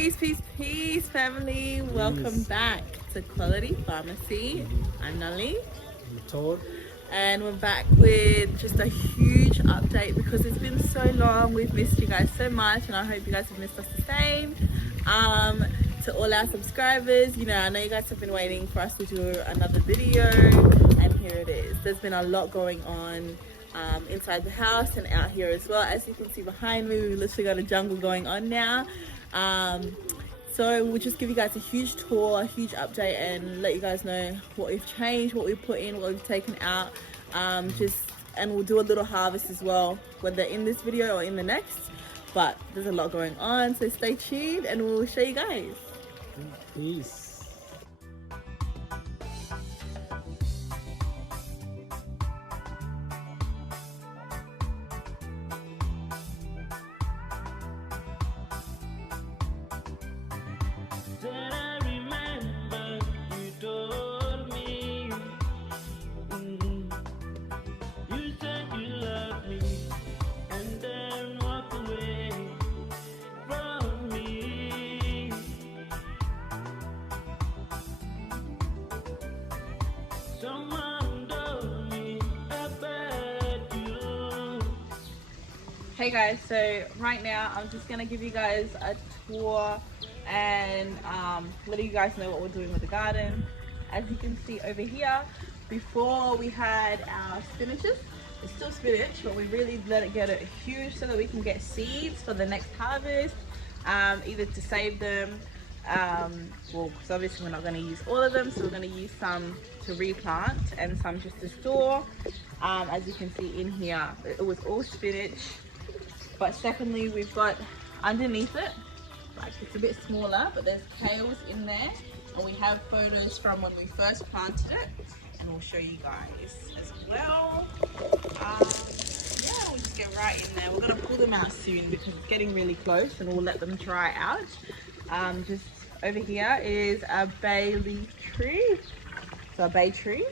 Peace, peace, peace, family. Welcome back to Kuolity Farmacy. I'm Nali. I'm told. And we're back with just a huge update because it's been so long. We've missed you guys so much, and I hope you guys have missed us the same. To all our subscribers, I know you guys have been waiting for us to do another video, and here it is. There's been a lot going on inside the house and out here as well. As you can see behind me, we've literally got a jungle going on now. So we'll just give you guys a huge tour, a huge update, and let you guys know what we've changed, what we've put in, what we've taken out. And we'll do a little harvest as well, whether in this video or in the next. But there's a lot going on, so stay tuned and we'll show you guys. Peace. Hey guys, so right now I'm just gonna give you guys a tour and let you guys know what we're doing with the garden. As you can see over here, before we had our spinaches. It's still spinach, but we really let it get huge so that we can get seeds for the next harvest, either to save them, well, because obviously we're not going to use all of them, so we're going to use some to replant and some just to store. As you can see in here, it was all spinach. But secondly, we've got underneath it, like it's a bit smaller, but there's kales in there. And we have photos from when we first planted it, and we'll show you guys as well. Yeah, we'll just get right in there. We're gonna pull them out soon because it's getting really close, and we'll let them dry out. Just over here is a bay leaf tree. So a bay tree.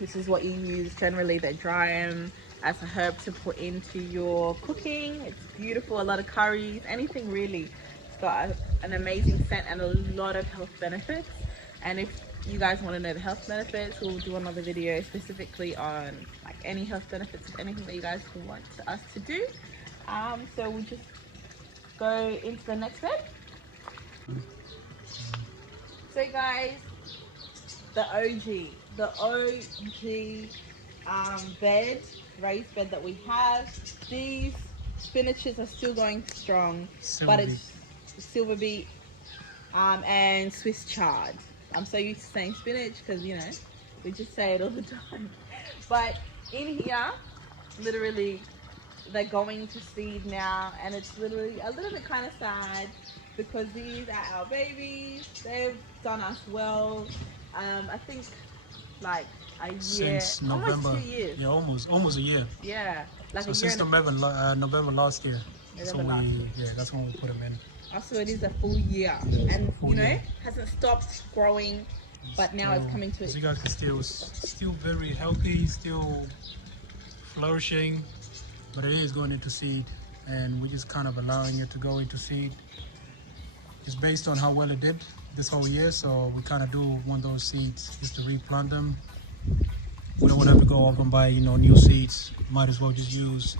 This is what you use generally. They dry them as a herb to put into your cooking. It's beautiful, a lot of curries, anything really. It's got an amazing scent and a lot of health benefits. And if you guys want to know the health benefits, we'll do another video specifically on like any health benefits of anything that you guys want us to do. So we'll just go into the next bed. So guys, the OG raised bed that we have. These spinaches are still going strong, but it's silver beet and Swiss chard. I'm so used to saying spinach because we just say it all the time. But in here, literally, they're going to seed now, and it's literally a little bit kind of sad because these are our babies. They've done us well. I think like a year, Since November, almost 2 years. Yeah, almost a year. Yeah, like so a year. Since November last year. That's when we put them in. Also, it is a full year, and hasn't stopped growing, but now it's coming to it. As you guys can still very healthy, still flourishing, but it is going into seed, and we're just kind of allowing it to go into seed. It's based on how well it did this whole year, so we kind of do want those seeds just to replant them. We don't want to have to go up and buy new seeds. Might as well just use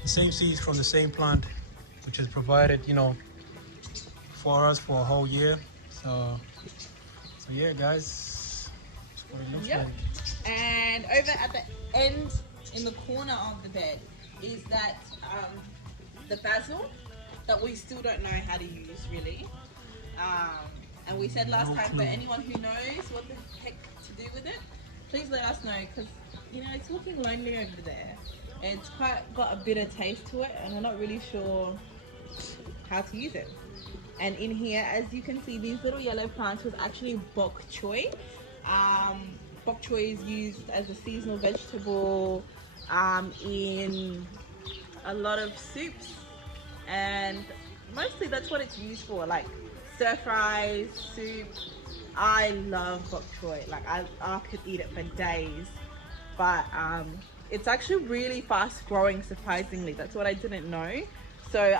the same seeds from the same plant, which is provided for us for a whole year. So yeah guys, that's what it looks like. And over at the end in the corner of the bed is that the basil that we still don't know how to use really. And we said last time, but anyone who knows what the heck to do with it, please let us know, because it's looking lonely over there. It's quite got a bitter taste to it, and we're not really sure how to use it. And in here, as you can see, these little yellow plants was actually bok choy. Bok choy is used as a seasonal vegetable in a lot of soups, and mostly that's what it's used for, like stir fries, soup. I love bok choy. Like I could eat it for days. But it's actually really fast growing, surprisingly. That's what I didn't know. So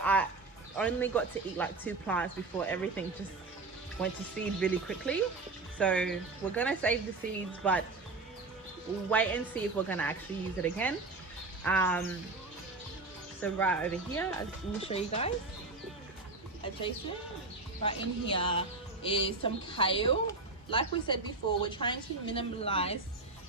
only got to eat like 2 plants before everything just went to seed really quickly. So we're gonna save the seeds, but we'll wait and see if we're gonna actually use it again. So right over here, we'll show you guys. Adjacent, right in here is some kale. Like we said before, we're trying to minimize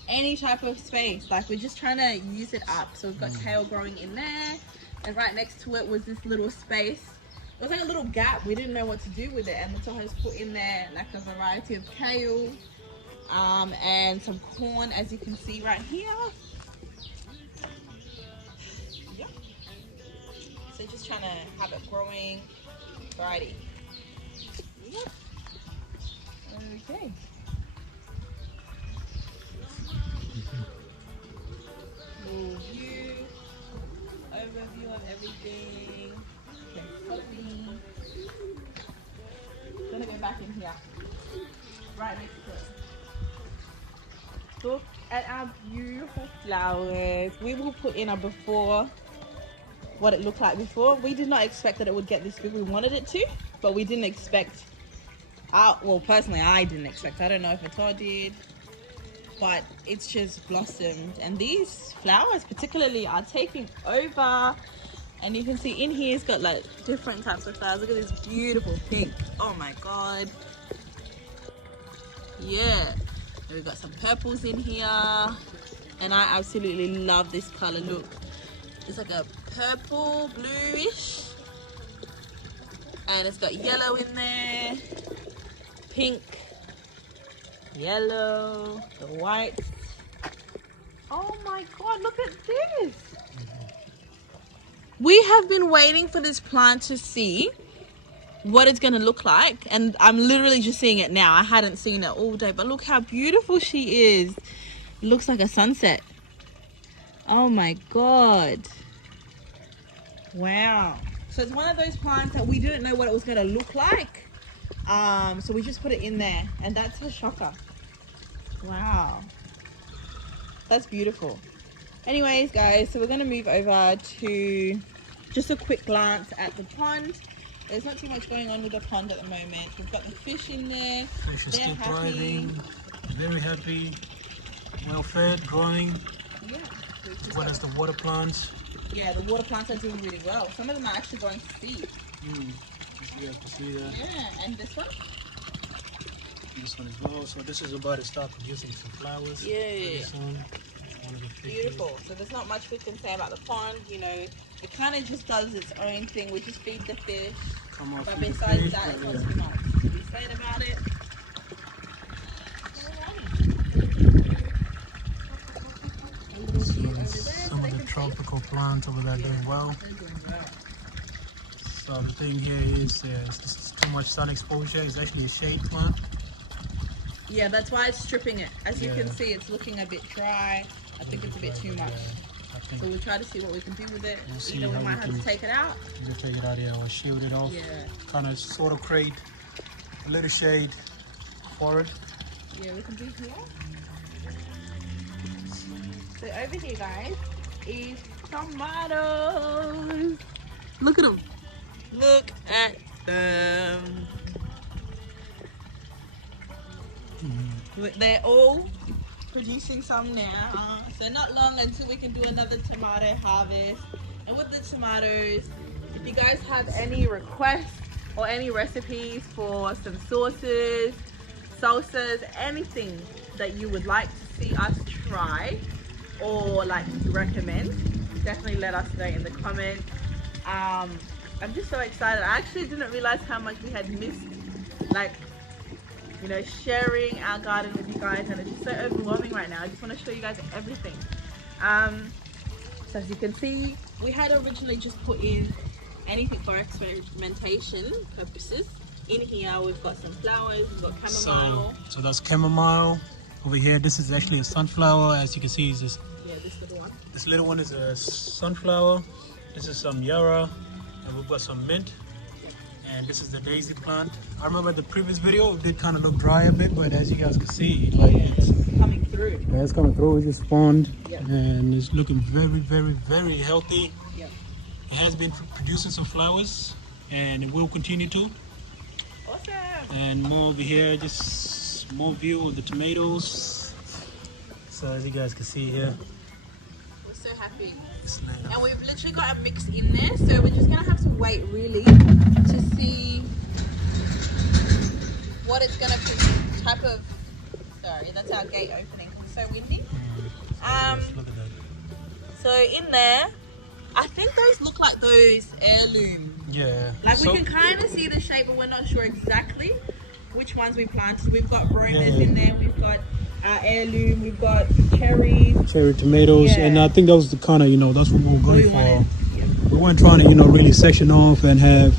any type of space. Like we're just trying to use it up. So we've got kale growing in there, and right next to it was this little space. It was like a little gap. We didn't know what to do with it, and so I just put in there like a variety of kale, and some corn, as you can see right here. Yep. So just trying to have it growing variety. Yep. Okay. Little view, overview of everything. Okay, copy. Gonna go back in here, right next to it. Look at our beautiful flowers. We will put in a before, what it looked like before. We did not expect that it would get this big. We wanted it to, but we didn't expect. Well, personally, I didn't expect. I don't know if Ator did, but it's just blossomed. And these flowers particularly are taking over. And you can see in here it's got like different types of flowers. Look at this beautiful pink. Oh my god. Yeah. And we've got some purples in here. And I absolutely love this color. Look. It's like a purple, bluish. And it's got yellow in there. Pink. Yellow. The white. Oh my god, look at this. We have been waiting for this plant to see what it's going to look like, and I'm literally just seeing it now. I hadn't seen it all day, but look how beautiful she is. It looks like a sunset. Oh my god. Wow. So it's one of those plants that we didn't know what it was going to look like, so we just put it in there, and that's a shocker. Wow, that's beautiful. Anyways guys, so we're going to move over to just a quick glance at the pond. There's not too much going on with the pond at the moment. We've got the fish in there. Fish is still thriving, very happy, well fed, growing. Yeah. As well as the water plants. Yeah, the water plants are doing really well. Some of them are actually going to seed. You have to see that. Yeah, and this one? This one as well. So this is about to start producing some flowers. Yeah. One of the Beautiful. So there's not much we can say about the pond. You know, it kind of just does its own thing. We just feed the fish. But besides that, it's not too much to be said about it. Some of the tropical plants over there doing well. So the thing here is this is too much sun exposure. It's actually a shade plant. Yeah, that's why it's stripping it. As you can see, it's looking a bit dry. I think it's a bit too much. So we'll try to see what we can do with it. Either we might have to take it out. We'll take it out here or shield it off. Yeah. Kind of sort of create a little shade for it. Yeah, we can do here. So over here, guys, is tomatoes. Look at them. Look at them. They're all producing some now. So not long until we can do another tomato harvest. And with the tomatoes, if you guys have any requests or any recipes for some sauces, salsas, anything that you would like to see us try or like recommend, definitely let us know in the comments. I'm just so excited. I actually didn't realize how much we had missed, like, you know, sharing our garden with you guys, and it's just so overwhelming right now. I just want to show you guys everything. So as you can see, we had originally just put in anything for experimentation purposes. In here we've got some flowers, we've got chamomile. So that's chamomile. Over here, this is actually a sunflower. As you can see, this little one. This little one is a sunflower. This is some yarrow, and we've got some mint. And this is the daisy plant. I remember the previous video it did kind of look dry a bit, but as you guys can see, like it's coming through. Yeah, it's coming through. It just spawned, and it's looking very, very, very healthy. Yep. It has been producing some flowers, and it will continue to. Awesome. And more over here, just more view of the tomatoes. So as you guys can see here, We're so happy. it's nice. And we've literally got a mix in there, so we're just gonna have to wait really to see what it's gonna type of. Sorry, that's our gate opening. It's so windy. Look at that. So in there, I think those look like those heirloom. Yeah. Like So- we can kind of see the shape, but we're not sure exactly which ones we planted. We've got bromas in there. We've got heirloom. We've got cherries. Cherry tomatoes, Yeah. and I think that was the kind of, that's what we were going We for. wanted. Yeah. We weren't trying to, really section off and have,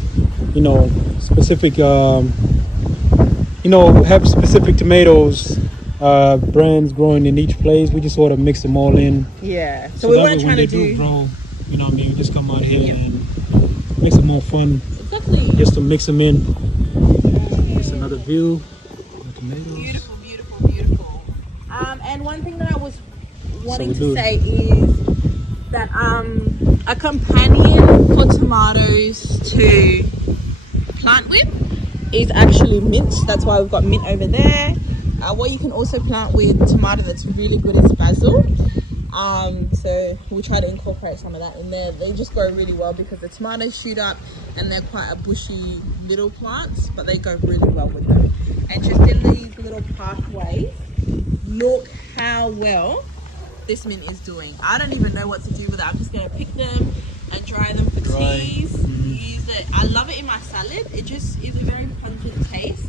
specific, have specific tomatoes, brands growing in each place. We just sort of mix them all in. Yeah. So So we that weren't way trying when to they do. grow, we just come out here and makes it more fun Exactly. just to mix them in. Here's another view of the tomatoes. Beautiful, beautiful, beautiful. And one thing that I was wanting we to do- say is that a companion for tomatoes to plant with is actually mint. That's why we've got mint over there. What you can also plant with tomato that's really good is basil. So we'll try to incorporate some of that in there. They just grow really well because the tomatoes shoot up and they're quite a bushy little plants, but they go really well with them. And just in these little pathways, look how well this mint is doing. I don't even know what to do with it. I'm just going to pick them and dry them for teas. Use it. I love it in my salad. It just is a very pungent taste.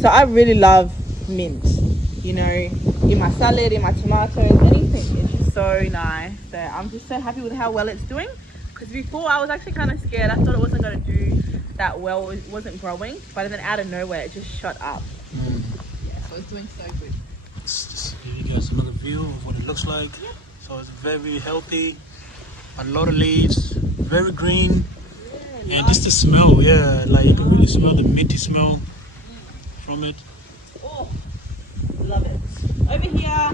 So I really love mint, in my salad, in my tomatoes, anything. It's just so nice. So I'm just so happy with how well it's doing. Because before I was actually kind of scared. I thought it wasn't going to do that well. It wasn't growing. But then out of nowhere, it just shot up. Yeah, so it's doing so good. Just give you guys another view of what it looks like. Yeah. So it's very healthy, a lot of leaves, very green, and just the smell, like you can really smell the minty smell from it. Oh, love it. Over here,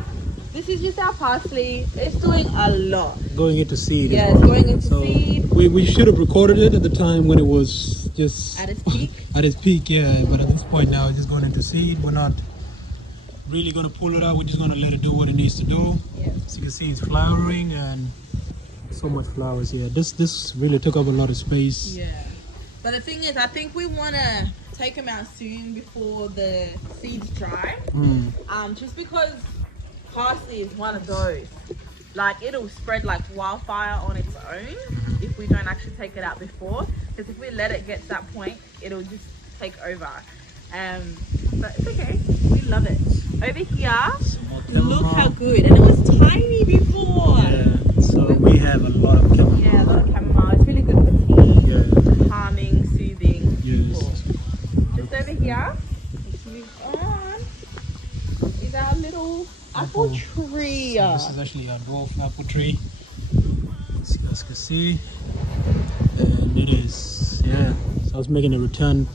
this is just our parsley. It's doing a lot. Going into seed. Yeah, as it's well. going into So seed. We should have recorded it at the time when it was just At its peak. at its peak, yeah. But at this point now, it's just going into seed. We're not really going to pull it out. We're just going to let it do what it needs to do. Yeah. So you can see it's flowering and so much flowers here. This really took up a lot of space. Yeah. But the thing is, I think we want to take them out soon before the seeds dry. Just because parsley is one of those. Like, it'll spread like wildfire on its own if we don't actually take it out before. Because if we let it get to that point, it'll just take over. But it's okay. We love it. Over here, Some more look chamomile. how good. And it was tiny before. Yeah, so we have a lot of chamomile. Yeah, a lot of chamomile. It's really good for tea. Yeah. Calming, soothing. Yes. Cool. Just over here, let's move on, is our little apple tree. So this is actually a dwarf apple tree, as you guys can see, and it is, so I was making a return.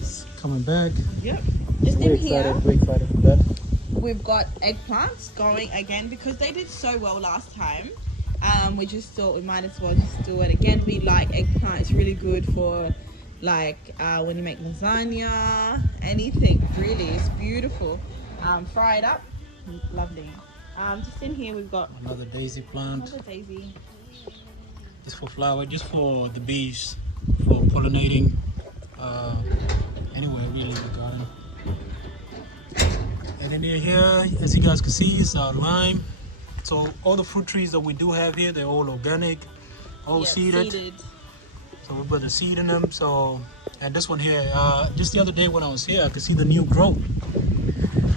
It's coming back. Yep. Just We're in here, excited, we're excited for that. we've got eggplants going again because they did so well last time. We just thought we might as well just do it again. We like eggplant. It's really good for like when you make lasagna, anything really. It's beautiful. Fry it up, lovely. Just in here we've got Another daisy plant. another daisy. Just for flower, just for the bees, for pollinating. Anyway, really in the garden. And then here, as you guys can see, is our lime. So all the fruit trees that we do have here, they're all organic, all Yeah, seeded. So we put the seed in them. So, and this one here, just the other day when I was here, I could see the new growth.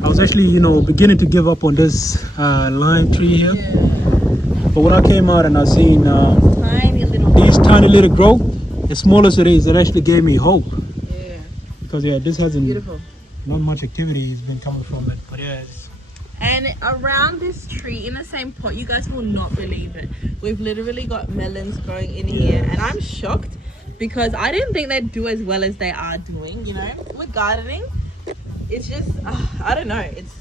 I was actually, beginning to give up on this lime tree here. Yeah. But when I came out and I seen Tiny little. these tiny little growth, as small as it is, it actually gave me hope. Yeah. Because this hasn't, Beautiful. not much activity has been coming from it. But And around this tree, in the same pot, you guys will not believe it. We've literally got melons growing in here, and I'm shocked because I didn't think they'd do as well as they are doing. With gardening, it's just I don't know. It's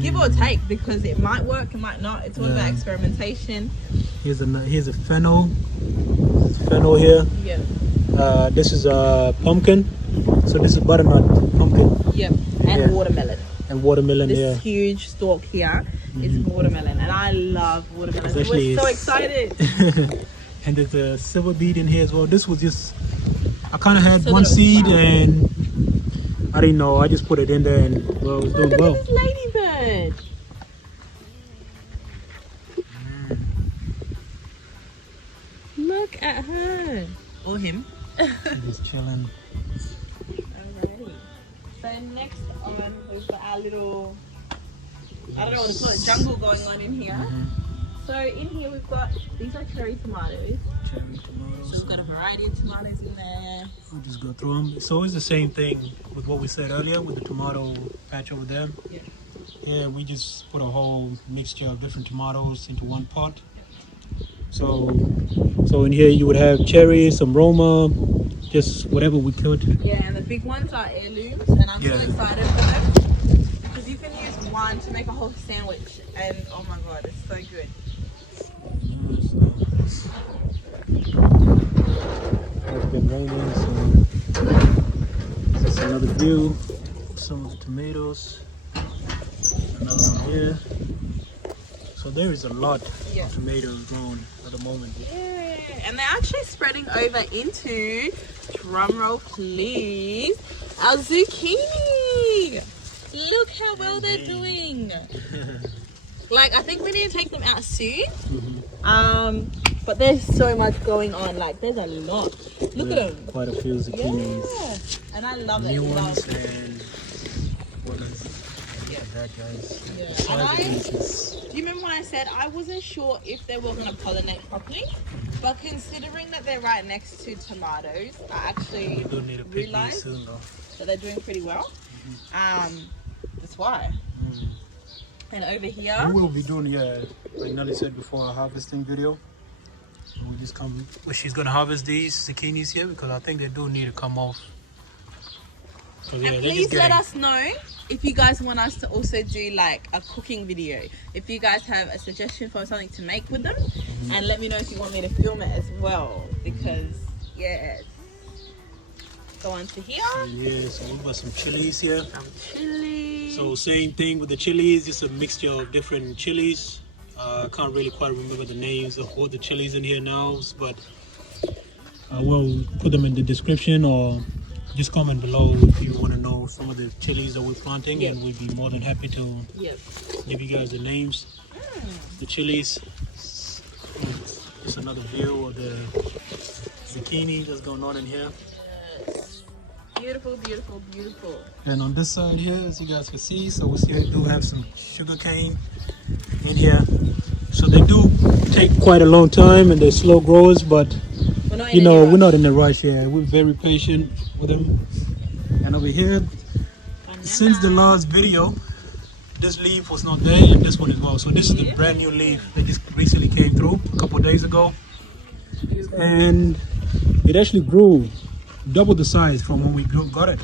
give or take because it might work, it might not. It's all about experimentation. here's a fennel. fennel here. Yep. This is pumpkin. So this is butternut pumpkin. Yep. And watermelon. And watermelon, This huge stalk here is watermelon, and I love watermelon. So we're so excited. And there's a silver beet in here as well. This was just, I kind of had one seed and I didn't know. I just put it in there and well, it was doing well. Look at this ladybird. Look at her. Or him. Just chilling. Alrighty. So next on, we've got our little, I don't know what to call it, jungle going on in here. So in here we've got, these are cherry tomatoes. Cherry tomatoes. So we've got a variety of tomatoes in there. I'll just go through them. It's always the same thing with what we said earlier with the tomato patch over there. Yeah. Yeah, we just put a whole mixture of different tomatoes into one pot. So in here you would have cherries, some Roma, just whatever we could. Yeah, and the big ones are heirlooms, and I'm so excited for them because you can use one to make a whole sandwich, and oh my god, it's so good. It's been raining, so this is another view. Some of the tomatoes. Another one here. So there is a lot of tomatoes grown at the moment. Yeah, and they're actually spreading over into, drumroll please, our zucchini. Look how well they're doing. Like, I think we need to take them out soon. But there's so much going on. Like, there's a lot. Look at them. Quite a few zucchinis. Yeah, and I love it. New ones and what is that, guys? Yeah. The size of these is... Do you remember when I said I wasn't sure if they were going to pollinate properly? But considering that they're right next to tomatoes, I actually realized that they're doing pretty well. That's why. And over here, we will be doing, like Nelly said before, a harvesting video. We'll just come. Well, she's gonna harvest these zucchinis here because I think they do need to come off. So, and please let us know if you guys want us to also do like a cooking video. If you guys have a suggestion for something to make with them, and let me know if you want me to film it as well. Because go on to here. So we've got some chilies here. Some chilies. So same thing with the chilies, just a mixture of different chilies. I can't really quite remember the names of all the chilies in here now, but I will put them in the description or just comment below if you want to know some of the chilies that we're planting, and we'd be more than happy to give you guys the names. The chilies. Just another view of the zucchini that's going on in here. Beautiful, beautiful, beautiful. And on this side here, as you guys can see, so we still do have some sugar cane in here. So they do take quite a long time and they're slow growers, but you know, we're not in a rush here. We're very patient with them. And over here, since the last video, this leaf was not there and this one as well. So this is the brand new leaf that just recently came through a couple of days ago. And it actually grew double the size from when we got it.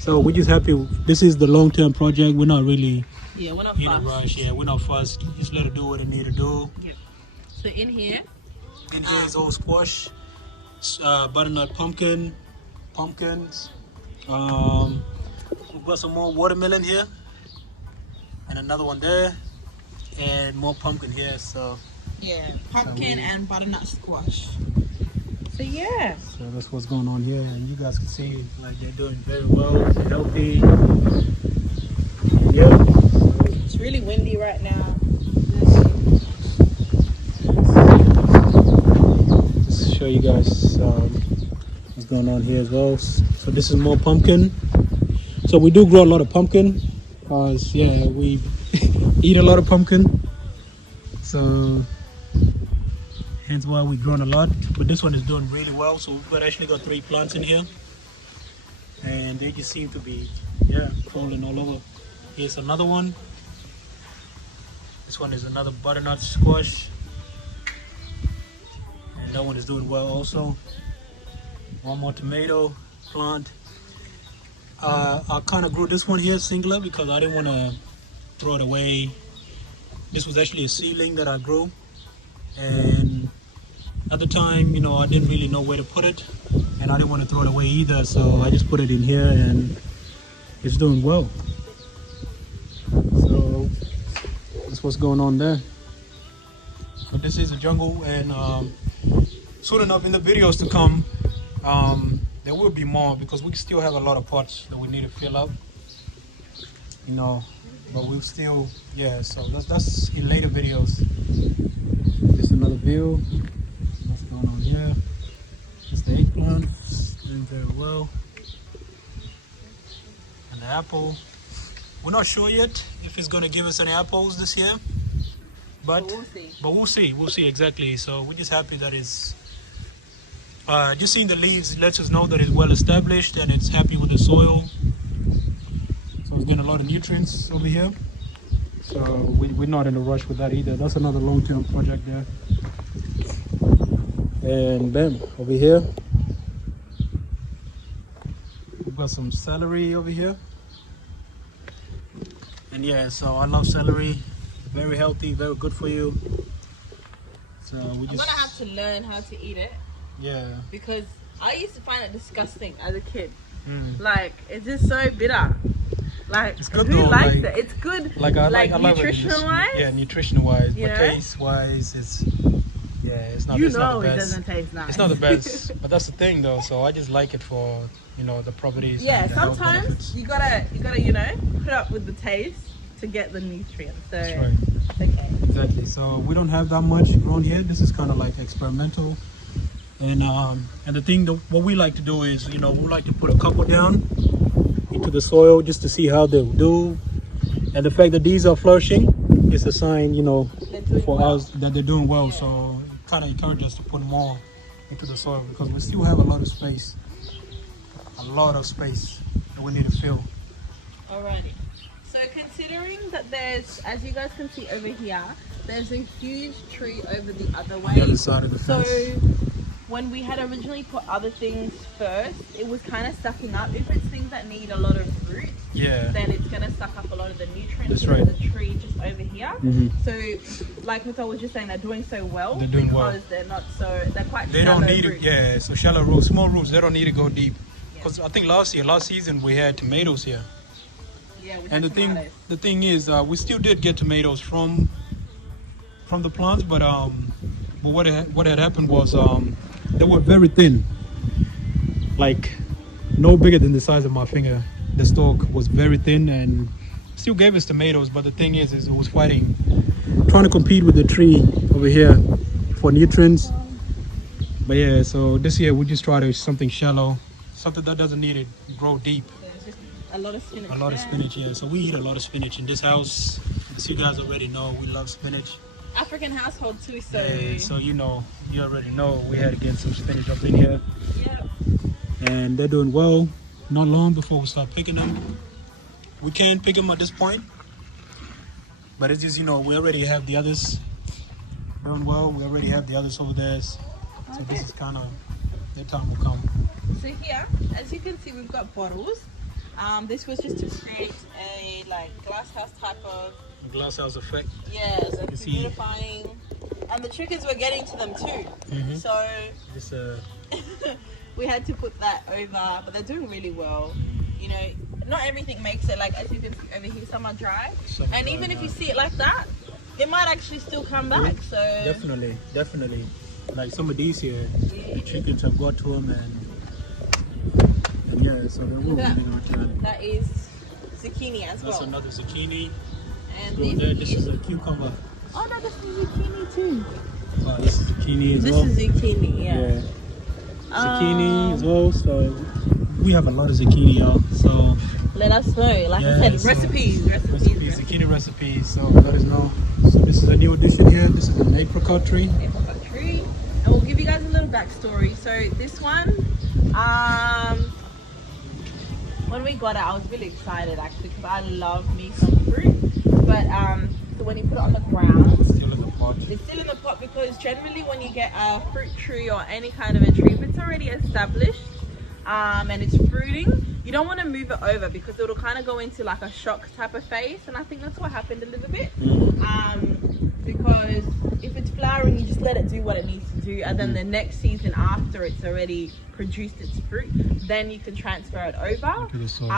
So we're just happy. This is the long-term project. We're not really we're not in a rush. We're not fussed. Just let it do what it need to do. So in here is all squash, butternut pumpkins. We've got some more watermelon here and another one there, and more pumpkin here. So pumpkin and butternut squash. So so that's what's going on here, and you guys can see like they're doing very well, healthy. It's really windy right now. Just show you guys what's going on here as well. So this is more pumpkin. So we do grow a lot of pumpkin because we eat a lot of pumpkin. So hence why we've grown a lot, but this one is doing really well. So we've actually got 3 plants in here, and they just seem to be falling all over. Here's another one. This one is another butternut squash, and that one is doing well also. One more tomato plant. I kind of grew this one here singular because I didn't want to throw it away. This was actually a seedling that I grew, and At the time, you know, I didn't really know where to put it, and I didn't want to throw it away either, so I just put it in here, and it's doing well. So that's what's going on there. But this is a jungle, and soon enough in the videos to come, there will be more, because we still have a lot of pots that we need to fill up, you know, but we'll still, yeah, so that's in later videos. Just another view. What's going on here? It's the eggplant, doing very well. And the apple, we're not sure yet if it's going to give us any apples this year, but we'll see exactly. So we're just happy that it's just seeing the leaves lets us know that it's well established and it's happy with the soil. So it's getting a lot of nutrients over here. So we're not in a rush with that either. That's another long-term project there. And bam, over here we've got some celery over here. And yeah, so I love celery. Very healthy, very good for you. So I'm gonna have to learn how to eat it. Yeah. Because I used to find it disgusting as a kid. Like, it's just so bitter. Like, it's good who though, likes like, it? It's good, like nutritional wise. Yeah, nutritional wise, You but know? taste wise, it's not. You it's know, not the it best. doesn't taste nice. It's not the best, but that's the thing though. So I just like it for, you know, the properties. Yeah, and the health sometimes benefits. you gotta, you know, put up with the taste to get the nutrients. So That's right. it's okay. Exactly. So we don't have that much grown here. This is kind of like experimental. And the thing that what we like to do is, you know, we like to put a couple down into the soil just to see how they'll do. And the fact that these are flourishing is a sign, you know, for us that they're doing well. So it kind of encourages us to put more into the soil, because we still have a lot of space that we need to fill. Alrighty. So considering that there's, as you guys can see over here, there's a huge tree over the other way. The other side of the fence. So when we had originally put other things first, it was kind of sucking up. If it's things that need a lot of root, then it's going to suck up a lot of the nutrients. That's right. The tree just over here. So like Mithal was just saying, they're doing so well. They're doing well. Because they're not so, they're quite They shallow don't need roots. it, yeah. So shallow roots, small roots, they don't need to go deep. Because I think last season we had tomatoes here. Yeah, we And had tomatoes. the thing is, we still did get tomatoes from the plants, but what had happened was they were very thin, like no bigger than the size of my finger. The stalk was very thin and still gave us tomatoes, but the thing is it was trying to compete with the tree over here for nutrients. But yeah, so this year we just try to something shallow, something that doesn't need to grow deep. A lot of spinach. A lot of spinach, yeah. So we eat a lot of spinach in this house. As you guys already know, we love spinach. African household too, so. Yeah, so you already know we had to get some spinach up in here. Yeah. And they're doing well. Not long before we start picking them. We can't pick them at this point, but it's just, you know, we already have the others doing well. We already have the others over there. So this is kind of, their time will come. So here, as you can see, we've got bottles. This was just to create a like glass house type of Glass house effect. yeah, so beautifying, and the chickens were getting to them too. So This we had to put that over, but they're doing really well. You know, not everything makes it, like as you can see over here, some are dry, and even if you see it like that, it might actually still come back. So definitely. Like some of these here, the chickens have got to them, and yeah, so they will that, really return. that is zucchini as That's well. another zucchini. And So there, this is a cucumber. oh no, this is zucchini too. Oh, this is zucchini as This well. is zucchini, yeah. Zucchini as well. So we have a lot of zucchini, y'all. So Let us know. Like I said, so recipes. zucchini recipes. So let us know. So this is a new addition here. This is an apricot tree. Apricot tree. And we'll give you guys a little backstory. So this one, when we got it, I was really excited actually because I love me some fruit. But so when you put it on the ground, Still in the pot. it's still in the pot, because generally when you get a fruit tree or any kind of a tree, if it's already established and it's fruiting, you don't want to move it over because it'll kind of go into like a shock type of phase. And I think that's what happened a little bit because if it's flowering, you just let it do what it needs to do, and then the next season after it's already produced its fruit, then you can transfer it over. Into the soil.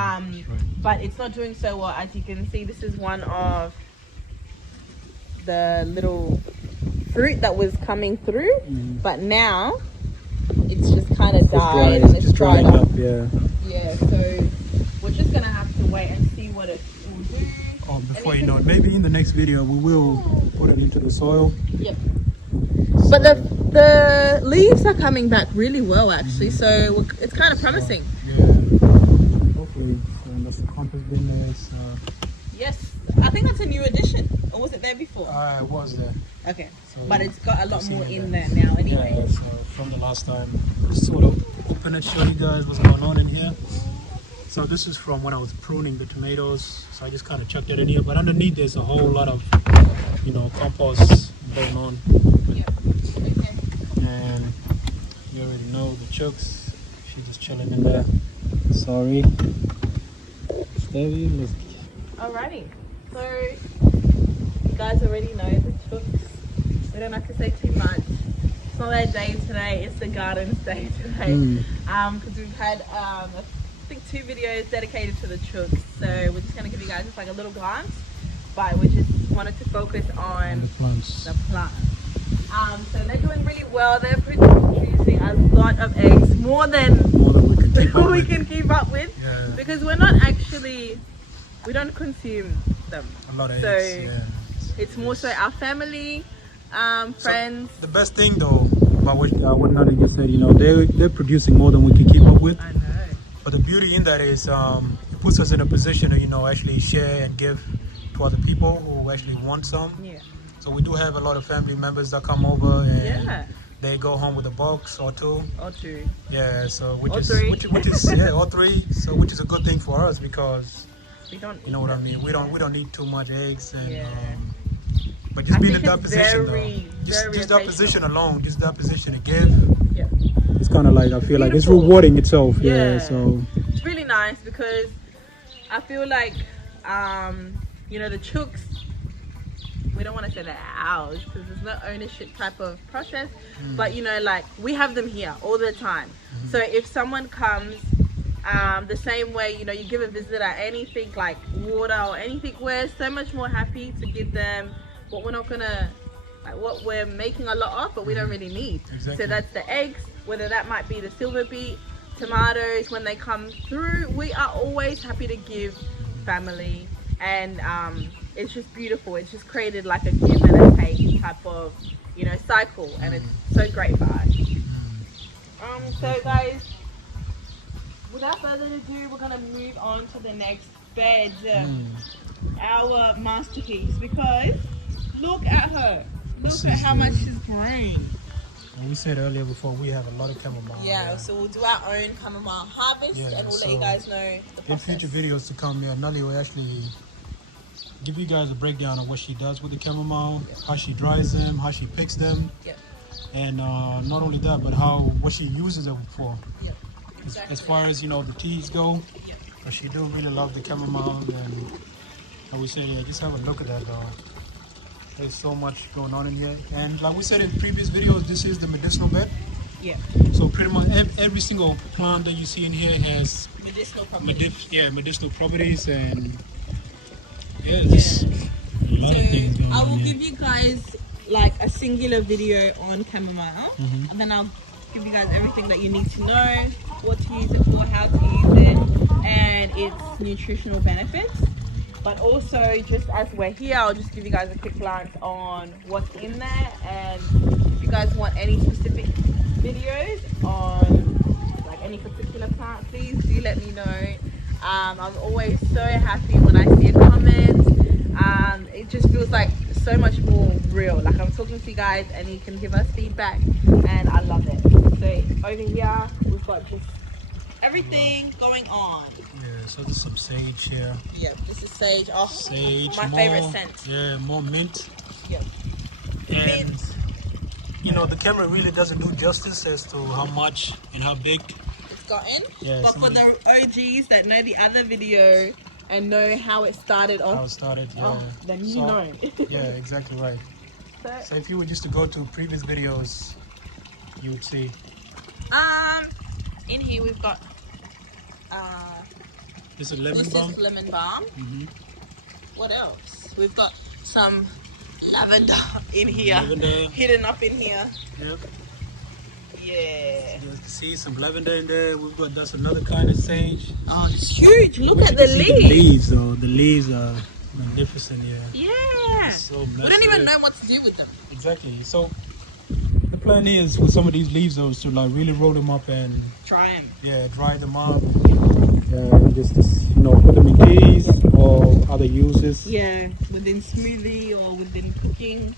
But it's not doing so well. As you can see, this is one of the little fruit that was coming through, but now it's just kind of died and it's dried up. Yeah, so we're just gonna have to wait and see what it will do. Oh, before you know it, maybe in the next video we will put it into the soil. Yep. But the leaves are coming back really well, actually. So it's kind of promising. Yeah. Hopefully, there's the compost bin there. So. Yes, I think that's a new addition. Or was it there before? It was there. Okay, So, but it's got a lot more in there now, anyway. Yeah. So from the last time, just sort of open it, show you guys what's going on in here. So this is from when I was pruning the tomatoes. So I just kind of chucked it in here, but underneath there's a whole lot of, compost going on. Yeah. Okay. And you already know the chooks. She's just chilling in there. Sorry. Stevie, look. Alrighty. So you guys already know the chooks. We don't have to say too much. It's not their day today. It's the garden's day today. Because we've had I think 2 videos dedicated to the chooks. So we're just gonna give you guys just like a little glance, but we just wanted to focus on The plants. So they're doing really well. They're producing a lot of eggs, more than we can keep up with. Yeah. Because we don't consume them. A lot of So eggs, yeah. it's more so our family, friends. So the best thing though, about what Nana just said, they're producing more than we can keep up with. I know. But the beauty in that is it puts us in a position to, actually share and give to other people who actually want some. Yeah. So we do have a lot of family members that come over and Yeah. they go home with a box or 2. Or 2. Yeah, so Or 3. which is yeah, or 3. So which is a good thing for us because We don't. you know what I mean. We don't need too much eggs and. Yeah. But just I being think in that it's position, very, though, just very that position alone, just that position to give, Yeah. it's kind of like I feel like it's Beautiful. rewarding itself. Yeah. Yeah. So It's really nice because I feel like the chooks, we don't want to say they're ours because there's no ownership type of process, but we have them here all the time. So if someone comes the same way, you give a visitor anything like water or anything, we're so much more happy to give them what we're not gonna, like what we're making a lot of, but we don't really need. Exactly. So that's the eggs, whether that might be the silver beet, tomatoes, when they come through, we are always happy to give family, and it's just beautiful. It's just created like a give and a take type of cycle, and it's so great for us. So guys, without further ado, we're gonna move on to the next bed, our masterpiece, because look at her. Look at how much she's grown. and we said earlier before we have a lot of chamomile. Yeah, so we'll do our own chamomile harvest, and we'll let you guys know the process. In future videos to come, Nully will actually give you guys a breakdown of what she does with the chamomile, how she dries them, how she picks them, and not only that, but what she uses them for. As far as the teas go, but she do really love the chamomile, and I would say just have a look at that though. There's so much going on in here, and like we said in previous videos, this is the medicinal bed. Yeah. So pretty much every single plant that you see in here has Medicinal properties. medicinal properties, and just a lot of things going on. I will here. give you guys like a singular video on chamomile, and then I'll give you guys everything that you need to know, what to use it for, how to use it, and its nutritional benefits. But also, just as we're here, I'll just give you guys a quick glance on what's in there, and if you guys want any specific videos on like any particular plant, please do let me know. I'm always so happy when I see a comment. It just feels like so much more real, like I'm talking to you guys and you can give us feedback, and I love it. So over here we've got just everything going on. Yeah, so there's some sage here. Yeah, this is sage. Oh, Sage, my favorite scent. Yeah, more mint. Yeah. And Mint. the camera really doesn't do justice as to how much and how big It's gotten. Yeah, but for the OGs that know the other video and know how it started off, how it started. Yeah. then you know. Yeah, exactly right. it. So if you were just to go to previous videos, you would see. In here we've got This is lemon this balm. is lemon balm. Mm-hmm. What else? We've got some lavender in here, Lavender. hidden up in here. Yep. Yeah. You can see some lavender in there. We've got that's another kind of sage. Oh, it's huge. Look at You the can see leaves. The leaves, though. The leaves are magnificent. Yeah. Yeah. It's so We don't massive. even know what to do with them. Exactly. So the plan is with some of these leaves, though, is to like really roll them up and Try them. yeah, dry them up. Just put them in teas or other uses. Yeah, within smoothie or within cooking,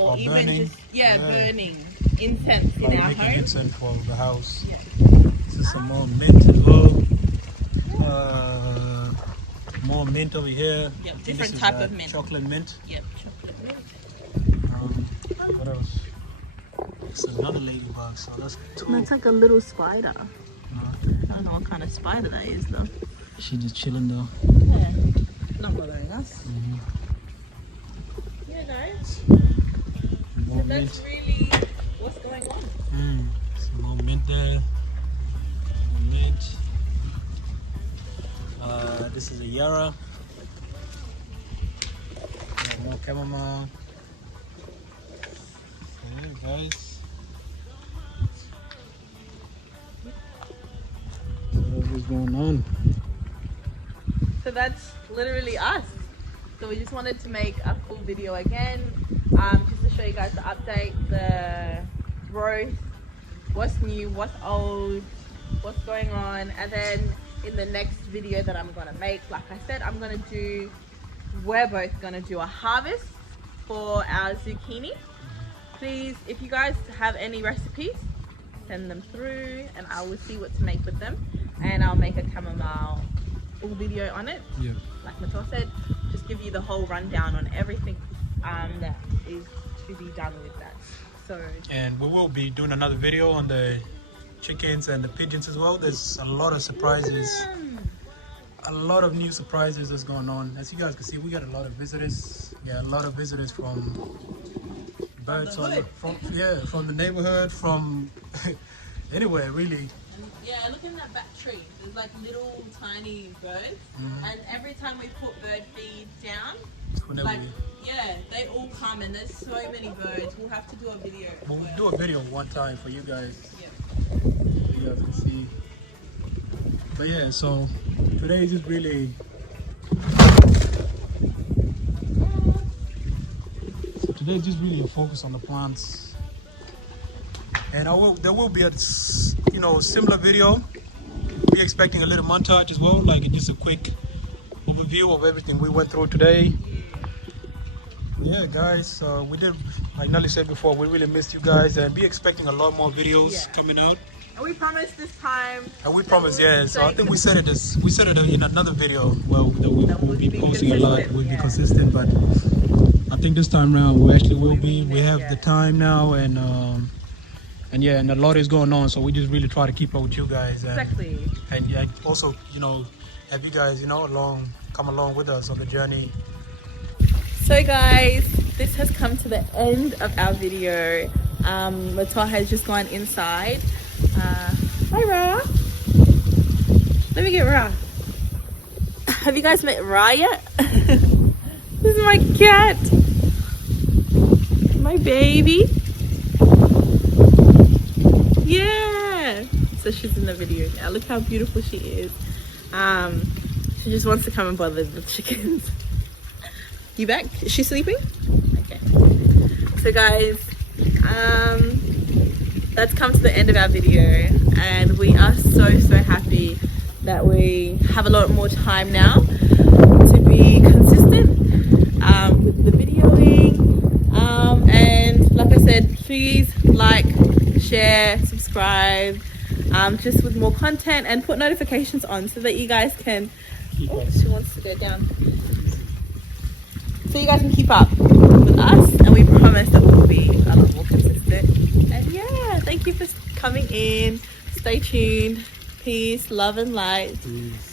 or even burning. just burning incense in Like our making home. incense for the house. Yeah. This is some more mint as well. More mint over here. Yep, I think different this is, type of mint. Chocolate mint. Yep, chocolate mint. What else? It's another ladybug, so that's two. That's like a little spider. No, I don't know what kind of spider that is though. she's just chilling though. Yeah, not bothering us. Mm-hmm. Yeah, guys. More So mint. that's really what's going on. Some more mint there. Mint. This is a Yarra. More chamomile. Okay, guys. So what's going on? So that's literally us. So we just wanted to make a full video again, just to show you guys the update, the growth, what's new, what's old, what's going on, and then in the next video that I'm gonna make, like I said, we're both gonna do a harvest for our zucchini. Please, if you guys have any recipes, send them through and I will see what to make with them, and I'll make a chamomile full video on it. Yeah. Like Mator said, just give you the whole rundown on everything that is to be done with that. So And we will be doing another video on the chickens and the pigeons as well. There's a lot of surprises, a lot of new surprises that's going on. As you guys can see, we got a lot of visitors. Yeah, a lot of visitors from birds from the neighborhood, from anywhere really. yeah, look in that back tree. There's like little tiny birds, and every time we put bird feed down, Whenever like they all come, and there's so many birds. We'll have to do a video. we'll do a video one time for you guys. Yeah. So you guys can see. But yeah, so today is just really. So today is just really a focus on the plants. And there will be a similar video. Be expecting a little montage as well, like just a quick overview of everything we went through today. Yeah, guys, we did, like Nelly said before, we really missed you guys, and be expecting a lot more videos coming out. And we promised this time. And we promise, yeah. So I think we said it in another video. Well, that we'll be posting a lot. We'll be consistent, but I think this time around we actually will be. We have the time now, and a lot is going on. So we just really try to keep up with you guys. And, Exactly. And yeah, also, have you guys, come along with us on the journey. So guys, this has come to the end of our video. Mator has just gone inside. Hi Ra. Let me get Ra. Have you guys met Ra yet? This is my cat. My baby. Yeah. So she's in the video now. Look how beautiful she is. She just wants to come and bother the chickens. You back? Is she sleeping? Okay. So guys, that's come to the end of our video, and we are so happy that we have a lot more time now to be consistent with the videoing, and like I said, please like, share, subscribe, just with more content, and put notifications on so that you guys can she wants to go down. So you guys can keep up with us, and we promise that we'll be a lot more consistent. And yeah, thank you for coming in. Stay tuned. Peace, love and light. Peace.